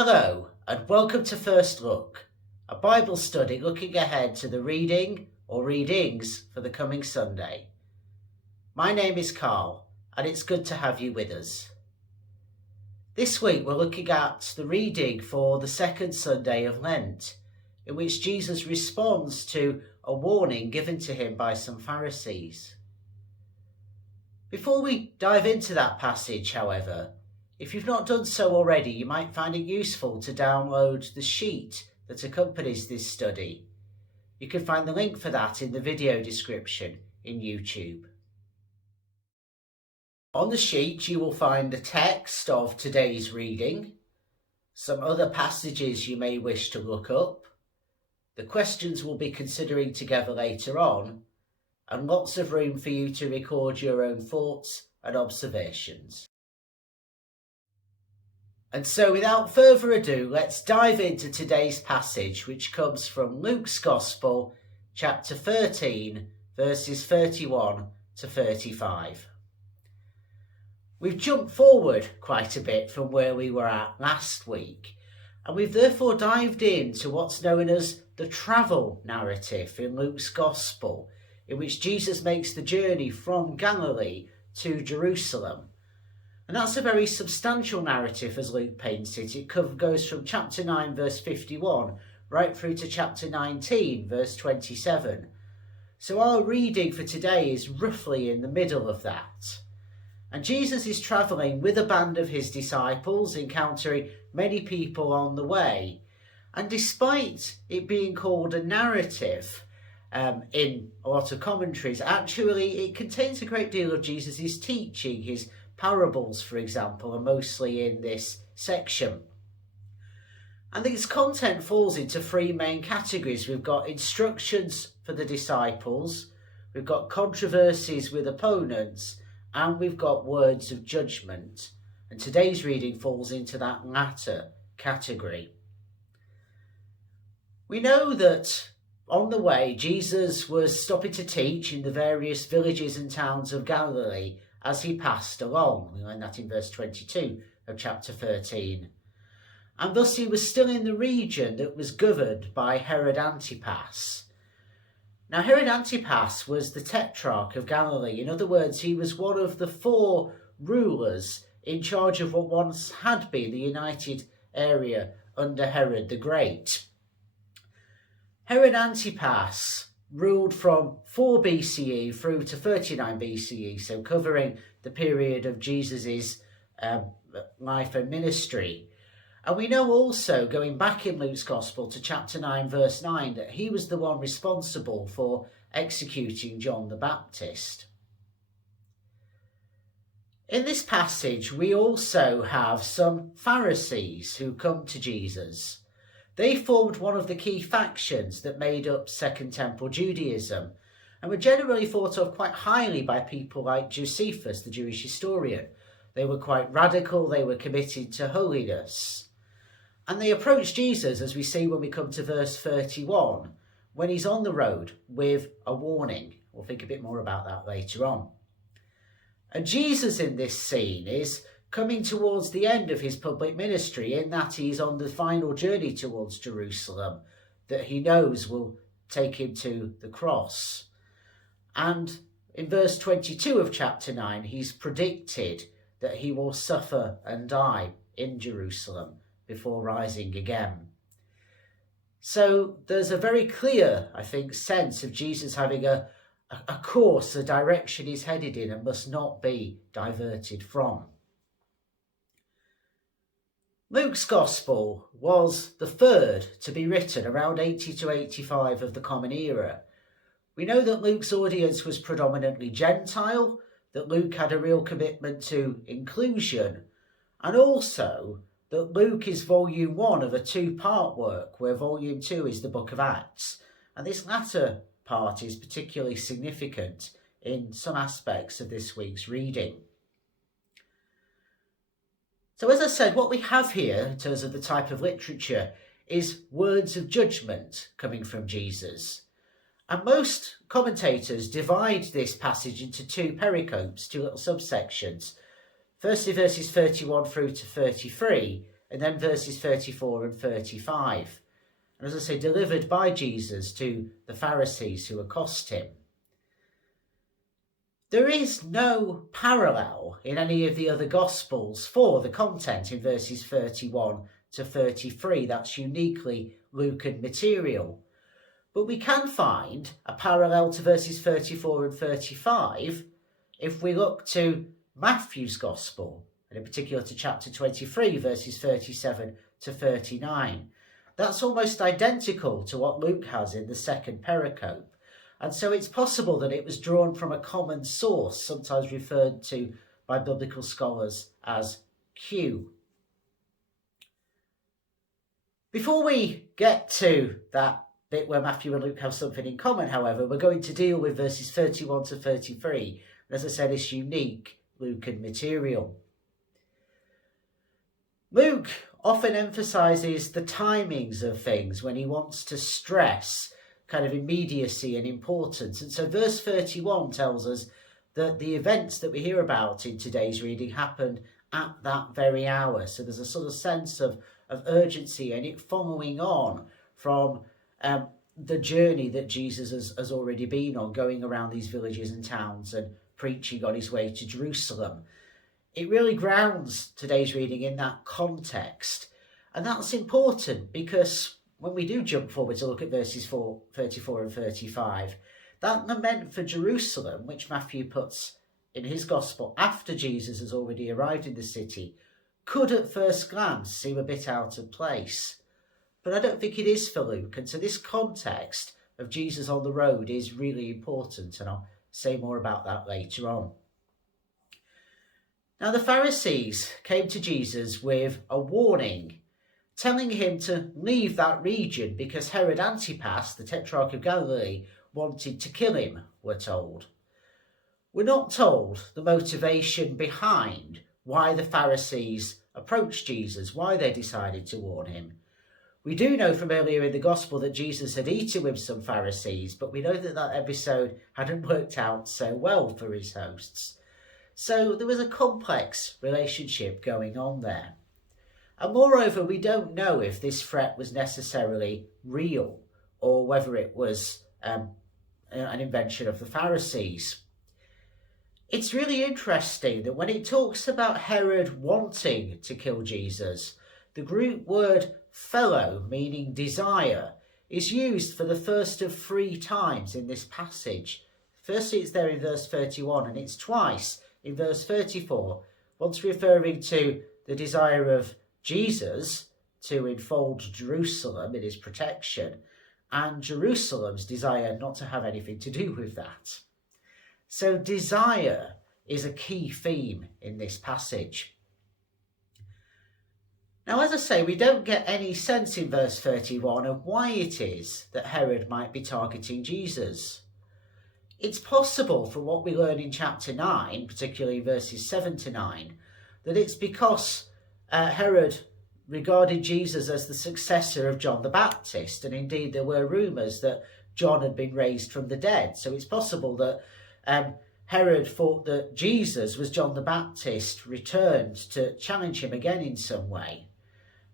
Hello and welcome to First Look, a Bible study looking ahead to the reading or readings for the coming Sunday. My name is Carl and it's good to have you with us. This week we're looking at the reading for the Second Sunday of Lent, in which Jesus responds to a warning given to him by some Pharisees. Before we dive into that passage, however, if you've not done so already, you might find it useful to download the sheet that accompanies this study. You can find the link for that in the video description in YouTube. On the sheet you will find the text of today's reading, some other passages you may wish to look up, the questions we'll be considering together later on, and lots of room for you to record your own thoughts and observations. And so without further ado, let's dive into today's passage, which comes from Luke's Gospel, chapter 13, verses 31 to 35. We've jumped forward quite a bit from where we were at last week, and we've therefore dived into what's known as the travel narrative in Luke's Gospel, in which Jesus makes the journey from Galilee to Jerusalem. And that's a very substantial narrative as Luke paints it. It goes from chapter 9 verse 51 right through to chapter 19 verse 27. So our reading for today is roughly in the middle of that. And Jesus is travelling with a band of his disciples, encountering many people on the way. And despite it being called a narrative, in a lot of commentaries, actually it contains a great deal of Jesus' teaching. His parables, for example, are mostly in this section. And its content falls into three main categories. We've got instructions for the disciples, we've got controversies with opponents, and we've got words of judgment. And today's reading falls into that latter category. We know that on the way, Jesus was stopping to teach in the various villages and towns of Galilee as he passed along. We learn that in verse 22 of chapter 13. And thus he was still in the region that was governed by Herod Antipas. Now, Herod Antipas was the tetrarch of Galilee. In other words, he was one of the four rulers in charge of what once had been the united area under Herod the Great. Herod Antipas ruled from 4 BCE through to 39 BCE, so covering the period of Jesus' life and ministry. And we know also, going back in Luke's Gospel to chapter 9 verse 9, that he was the one responsible for executing John the Baptist. In this passage we also have some Pharisees who come to Jesus. They formed one of the key factions that made up Second Temple Judaism and were generally thought of quite highly by people like Josephus, the Jewish historian. They were quite radical, they were committed to holiness. And they approached Jesus, as we see when we come to verse 31, when he's on the road with a warning. We'll think a bit more about that later on. And Jesus in this scene is coming towards the end of his public ministry, in that he's on the final journey towards Jerusalem that he knows will take him to the cross. And in verse 22 of chapter 9, he's predicted that he will suffer and die in Jerusalem before rising again. So there's a very clear, I think, sense of Jesus having a course, a direction he's headed in and must not be diverted from. Luke's Gospel was the third to be written around 80 to 85 of the Common Era. We know that Luke's audience was predominantly Gentile, that Luke had a real commitment to inclusion, and also that Luke is volume 1 of a two-part work, where volume 2 is the book of Acts. And this latter part is particularly significant in some aspects of this week's reading. So as I said, what we have here in terms of the type of literature is words of judgment coming from Jesus. And most commentators divide this passage into two pericopes, two little subsections. Firstly, verses 31 through to 33, and then verses 34 and 35. And as I say, delivered by Jesus to the Pharisees who accost him. There is no parallel in any of the other Gospels for the content in verses 31 to 33. That's uniquely Lucan material. But we can find a parallel to verses 34 and 35 if we look to Matthew's Gospel, and in particular to chapter 23, verses 37 to 39. That's almost identical to what Luke has in the second pericope. And so it's possible that it was drawn from a common source, sometimes referred to by biblical scholars as Q. Before we get to that bit where Matthew and Luke have something in common, however, we're going to deal with verses 31 to 33. And as I said, it's unique Lucan material. Luke often emphasises the timings of things when he wants to stress kind of immediacy and importance. And so verse 31 tells us that the events that we hear about in today's reading happened at that very hour. So there's a sort of sense of urgency and it following on from the journey that Jesus has already been on, going around these villages and towns and preaching on his way to Jerusalem. It really grounds today's reading in that context. And that's important because when we do jump forward to look at verses 34 and 35, that lament for Jerusalem, which Matthew puts in his gospel after Jesus has already arrived in the city, could at first glance seem a bit out of place. But I don't think it is for Luke. And so this context of Jesus on the road is really important. And I'll say more about that later on. Now the Pharisees came to Jesus with a warning, telling him to leave that region because Herod Antipas, the Tetrarch of Galilee, wanted to kill him, we're told. We're not told the motivation behind why the Pharisees approached Jesus, why they decided to warn him. We do know from earlier in the Gospel that Jesus had eaten with some Pharisees, but we know that that episode hadn't worked out so well for his hosts. So there was a complex relationship going on there. And moreover, we don't know if this threat was necessarily real or whether it was an invention of the Pharisees. It's really interesting that when it talks about Herod wanting to kill Jesus, the Greek word fellow, meaning desire, is used for the first of 3 times in this passage. Firstly, it's there in verse 31, and it's twice in verse 34, once referring to the desire of Jesus to enfold Jerusalem in his protection, and Jerusalem's desire not to have anything to do with that. So desire is a key theme in this passage. Now, as I say, we don't get any sense in verse 31 of why it is that Herod might be targeting Jesus. It's possible from what we learn in chapter 9, particularly verses 7 to 9, that it's because Herod regarded Jesus as the successor of John the Baptist, and indeed there were rumours that John had been raised from the dead. So it's possible that Herod thought that Jesus was John the Baptist returned to challenge him again in some way.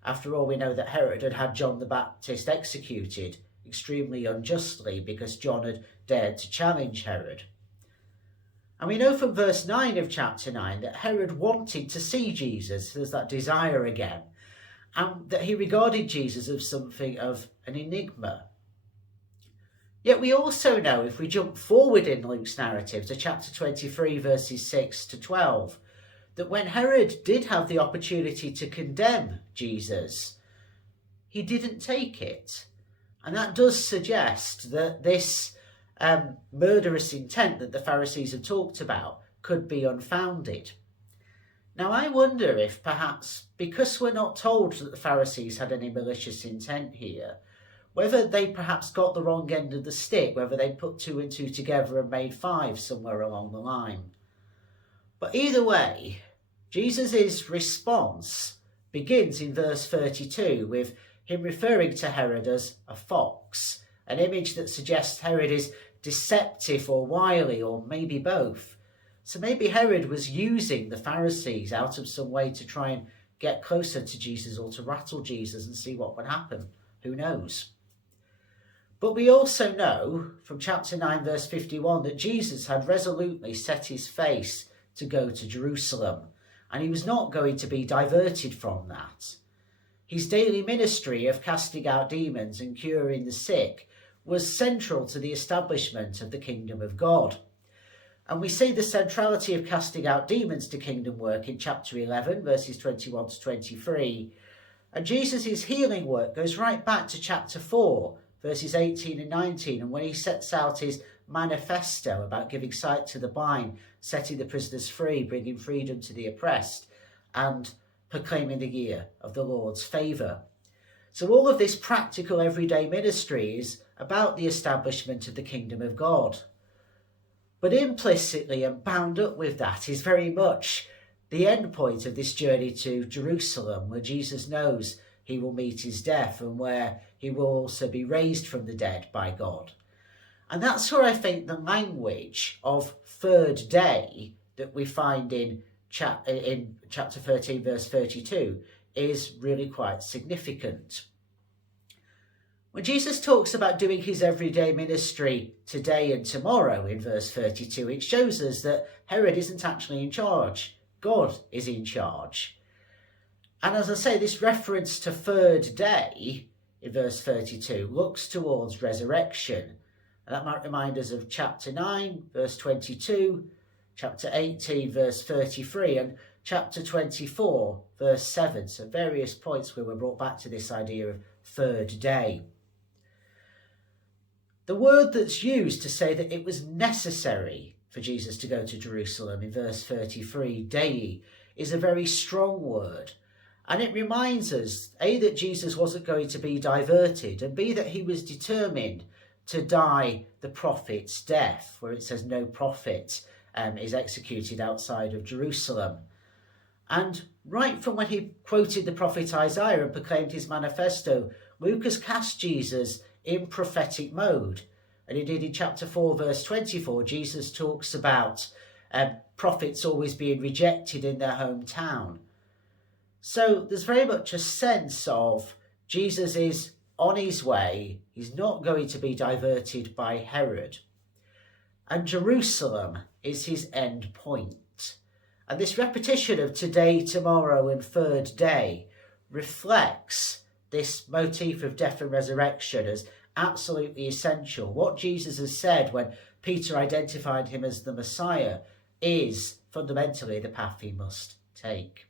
After all, we know that Herod had had John the Baptist executed extremely unjustly because John had dared to challenge Herod. And we know from verse 9 of chapter 9 that Herod wanted to see Jesus. There's that desire again. And that he regarded Jesus as something of an enigma. Yet we also know, if we jump forward in Luke's narrative to chapter 23, verses 6 to 12, that when Herod did have the opportunity to condemn Jesus, he didn't take it. And that does suggest that this murderous intent that the Pharisees have talked about could be unfounded. Now, I wonder if perhaps, because we're not told that the Pharisees had any malicious intent here, whether they perhaps got the wrong end of the stick, whether they put 2 and 2 together and made 5 somewhere along the line. But either way, Jesus' response begins in verse 32 with him referring to Herod as a fox, an image that suggests Herod is deceptive or wily, or maybe both. So maybe Herod was using the Pharisees out of some way to try and get closer to Jesus or to rattle Jesus and see what would happen. Who knows? But we also know from chapter 9 verse 51 that Jesus had resolutely set his face to go to Jerusalem, and he was not going to be diverted from that. His daily ministry of casting out demons and curing the sick was central to the establishment of the kingdom of God. And we see the centrality of casting out demons to kingdom work in chapter 11, verses 21 to 23. And Jesus' healing work goes right back to chapter 4, verses 18 and 19, and when he sets out his manifesto about giving sight to the blind, setting the prisoners free, bringing freedom to the oppressed, and proclaiming the year of the Lord's favour. So all of this practical everyday ministry is about the establishment of the kingdom of God. But implicitly and bound up with that is very much the end point of this journey to Jerusalem, where Jesus knows he will meet his death and where he will also be raised from the dead by God. And that's where I think the language of third day that we find in chapter 13, verse 32, is really quite significant. When Jesus talks about doing his everyday ministry today and tomorrow in verse 32, it shows us that Herod isn't actually in charge. God is in charge. And as I say, this reference to third day in verse 32 looks towards resurrection. And that might remind us of chapter 9, verse 22, chapter 18, verse 33, and chapter 24, verse 7. So various points where we're brought back to this idea of third day. The word that's used to say that it was necessary for Jesus to go to Jerusalem in verse 33, dei, is a very strong word. And it reminds us, A, that Jesus wasn't going to be diverted, and B, that he was determined to die the prophet's death, where it says no prophet is executed outside of Jerusalem. And right from when he quoted the prophet Isaiah and proclaimed his manifesto, Luke has cast Jesus in prophetic mode. And indeed in chapter 4, verse 24, Jesus talks about prophets always being rejected in their hometown. So there's very much a sense of Jesus is on his way. He's not going to be diverted by Herod. And Jerusalem is his end point. And this repetition of today, tomorrow, and third day reflects this motif of death and resurrection as absolutely essential. What Jesus has said when Peter identified him as the Messiah is fundamentally the path he must take.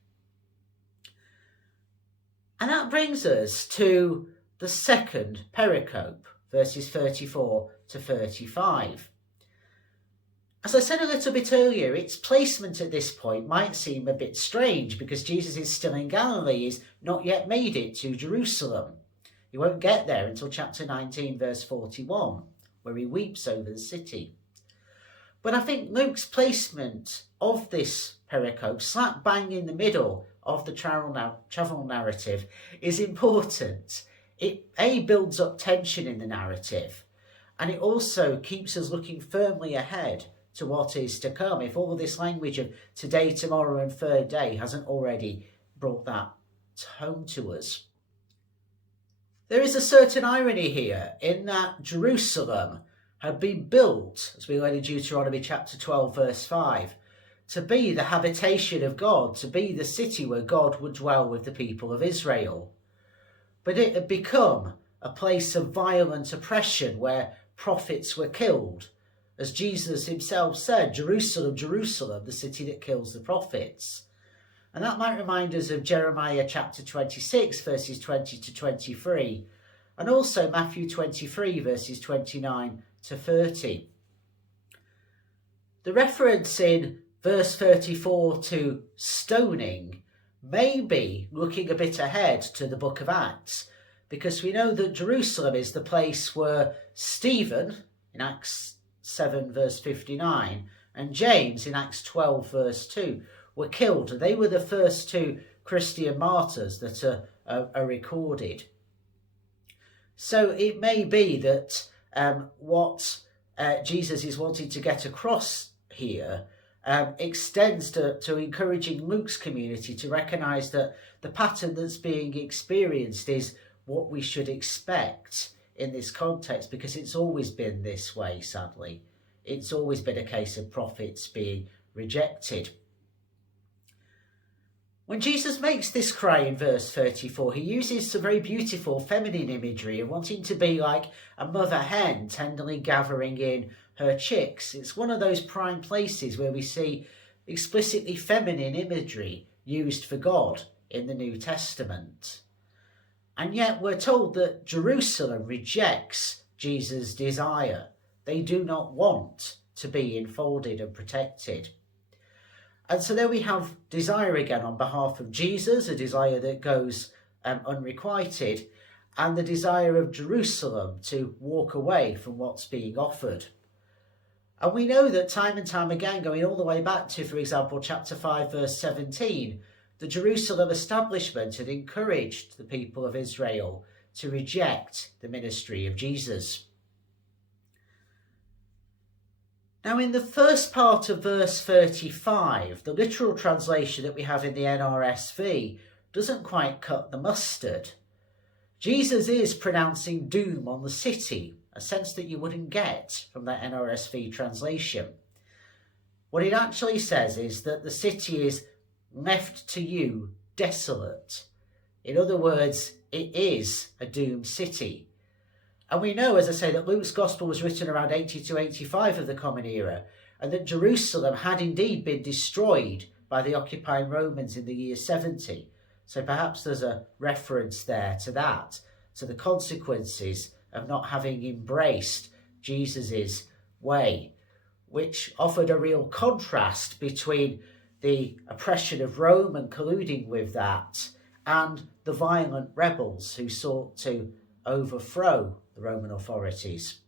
And that brings us to the second pericope, verses 34 to 35. As I said a little bit earlier, its placement at this point might seem a bit strange because Jesus is still in Galilee. He's not yet made it to Jerusalem. He won't get there until chapter 19, verse 41, where he weeps over the city. But I think Luke's placement of this pericope, slap bang in the middle of the travel narrative, is important. It builds up tension in the narrative, and it also keeps us looking firmly ahead to what is to come, if all of this language of today, tomorrow, and third day hasn't already brought that home to us. There is a certain irony here in that Jerusalem had been built, as we learn in Deuteronomy chapter 12, verse 5, to be the habitation of God, to be the city where God would dwell with the people of Israel. But it had become a place of violent oppression where prophets were killed. As Jesus himself said, Jerusalem, Jerusalem, the city that kills the prophets. And that might remind us of Jeremiah chapter 26, verses 20 to 23, and also Matthew 23, verses 29 to 30. The reference in verse 34 to stoning may be looking a bit ahead to the book of Acts, because we know that Jerusalem is the place where Stephen, in Acts 7, verse 59, and James, in Acts 12, verse 2, were killed. They were the first two Christian martyrs that are recorded. So it may be that what Jesus is wanting to get across here extends to encouraging Luke's community to recognise that the pattern that's being experienced is what we should expect in this context, because it's always been this way, sadly. It's always been a case of prophets being rejected. When Jesus makes this cry in verse 34, he uses some very beautiful feminine imagery of wanting to be like a mother hen tenderly gathering in her chicks. It's one of those prime places where we see explicitly feminine imagery used for God in the New Testament. And yet we're told that Jerusalem rejects Jesus' desire. They do not want to be enfolded and protected. And so there we have desire again on behalf of Jesus, a desire that goes unrequited, and the desire of Jerusalem to walk away from what's being offered. And we know that time and time again, going all the way back to, for example, chapter 5, verse 17, the Jerusalem establishment had encouraged the people of Israel to reject the ministry of Jesus. Now, in the first part of verse 35, the literal translation that we have in the NRSV doesn't quite cut the mustard. Jesus is pronouncing doom on the city, a sense that you wouldn't get from that NRSV translation. What it actually says is that the city is left to you desolate. In other words, it is a doomed city. And we know, as I say, that Luke's Gospel was written around 80 to 85 of the Common Era, and that Jerusalem had indeed been destroyed by the occupying Romans in the year 70. So perhaps there's a reference there to that, to the consequences of not having embraced Jesus' way, which offered a real contrast between the oppression of Rome and colluding with that, and the violent rebels who sought to overthrow the Roman authorities.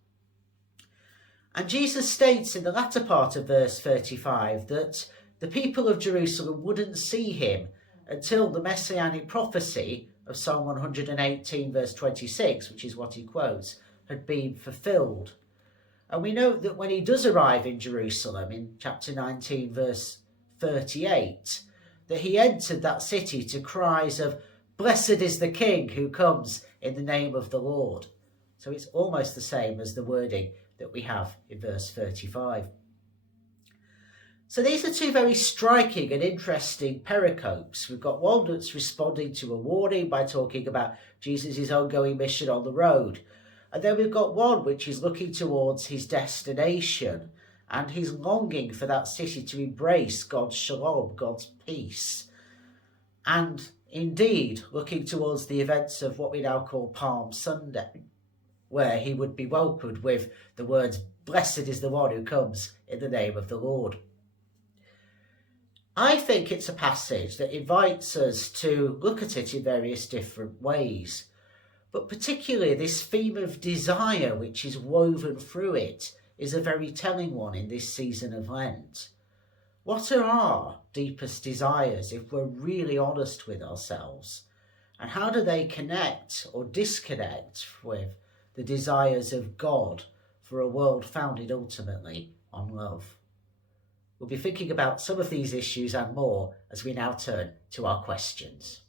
And Jesus states in the latter part of verse 35 that the people of Jerusalem wouldn't see him until the messianic prophecy of Psalm 118 verse 26, which is what he quotes, had been fulfilled. And we know that when he does arrive in Jerusalem in chapter 19 verse 38, that he entered that city to cries of, "Blessed is the King who comes in the name of the Lord." So it's almost the same as the wording that we have in verse 35. So these are two very striking and interesting pericopes. We've got one that's responding to a warning by talking about Jesus' ongoing mission on the road. And then we've got one which is looking towards his destination, and he's longing for that city to embrace God's shalom, God's peace. And indeed, looking towards the events of what we now call Palm Sunday, where he would be welcomed with the words, "Blessed is the one who comes in the name of the Lord." I think it's a passage that invites us to look at it in various different ways, but particularly this theme of desire which is woven through it is a very telling one in this season of Lent. What are our deepest desires if we're really honest with ourselves? And how do they connect or disconnect with the desires of God for a world founded ultimately on love? We'll be thinking about some of these issues and more as we now turn to our questions.